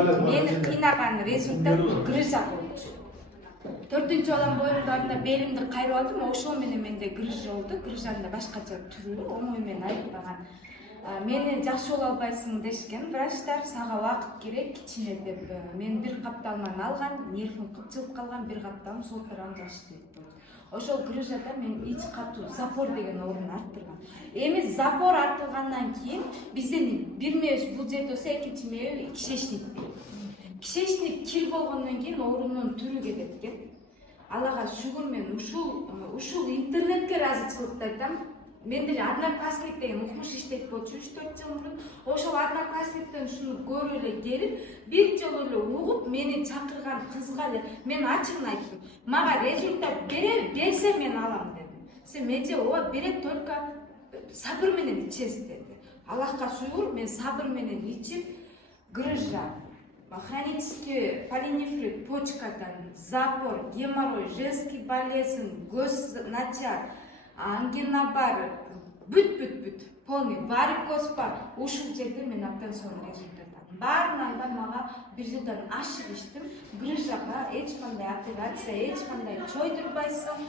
мени кыйнаган результат грыжа болчу. 4-чү балам боюмдарында белимди кайрып алдым, ошол менен менде грыжа болду. Грыжанын да башкача түрү, оңой менен айыкпаган. Мени жакшы боло албайсың дешкен врачтар, сага убакыт керек, кичине деп. Мен бир капталманы алган, нервим кыпчылып калган, бир капталым сол тарабым жашыйт болду. Ошол грыжада мен ич катуу запор деген оорун арттырган. Эми запор артылгандан кийин биздин бир мебиз бул жерде болсо, экинчи меби кишечник. Кишечник кир болгондон кийин оорунун түрү кетет экен. Алага шүгүр мен ушул интернетке ыраазычылыкты айтам. Менде Одноклассник деген укмуш иштейт болчу 3-4 жыл мурун. Ошол Одноклассниктен шуну көрүп эле келип, бир жолу эле угуп, мени чакырган кызга эле мен ачыгын айттым. Мага результат берсе мен алам дедим. Сен эже ооба берет, только сабыр менен ичесиз деди. Аллахка шүгүр, мен сабыр менен ичип, грыжа, хронический полинефрит почкадан, запор, геморрой, женский болезнь, көз начар, ангина бар, бүт, полный варикоз бар. Ушул жерде мен аптан соң результат алдым. Баарынан да мага 1 жылдан ашык иштим. Грыжага эч кандай операция, эч кандай чойдурбайсың,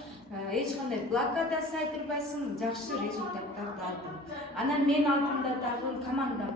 эч кандай блокада сайдырбайсың, жакшы результаттарды алдым. Анан мен алдымда дагы командам